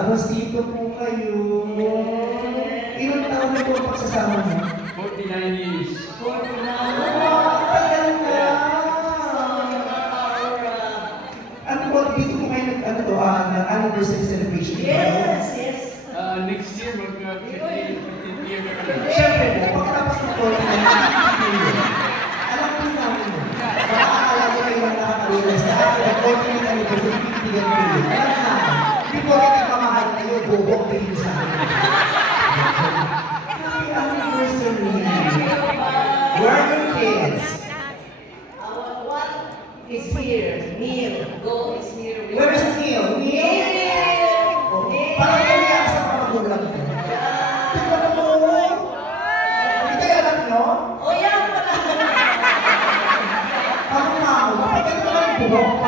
Rosito po kayo. Ilang taon na po ang pagsasama mo? 49 years. 49. Tagal na. Ano po, dito po kayo anniversary celebration? Yes, yes. Next year, mag-15 year na kami. Siyempre po, pagkatapos ng 49, alam po namin mo, makakala ko kayo lang nakaka-realize na ako, 49 anniversary, 50 yan po yun. Alam namin, before kita pamahal kayo, bubok kayo sa akin. Happy anniversary! Where are your kids? What is here? Neil. Go is here. Where is Neil? Neil? Parang kaya sa mga magulang ko. Tignan mo! Ito yung anak nyo? Oh, yan pala. Ano nga mo? Bakit ganito ka yung buhok?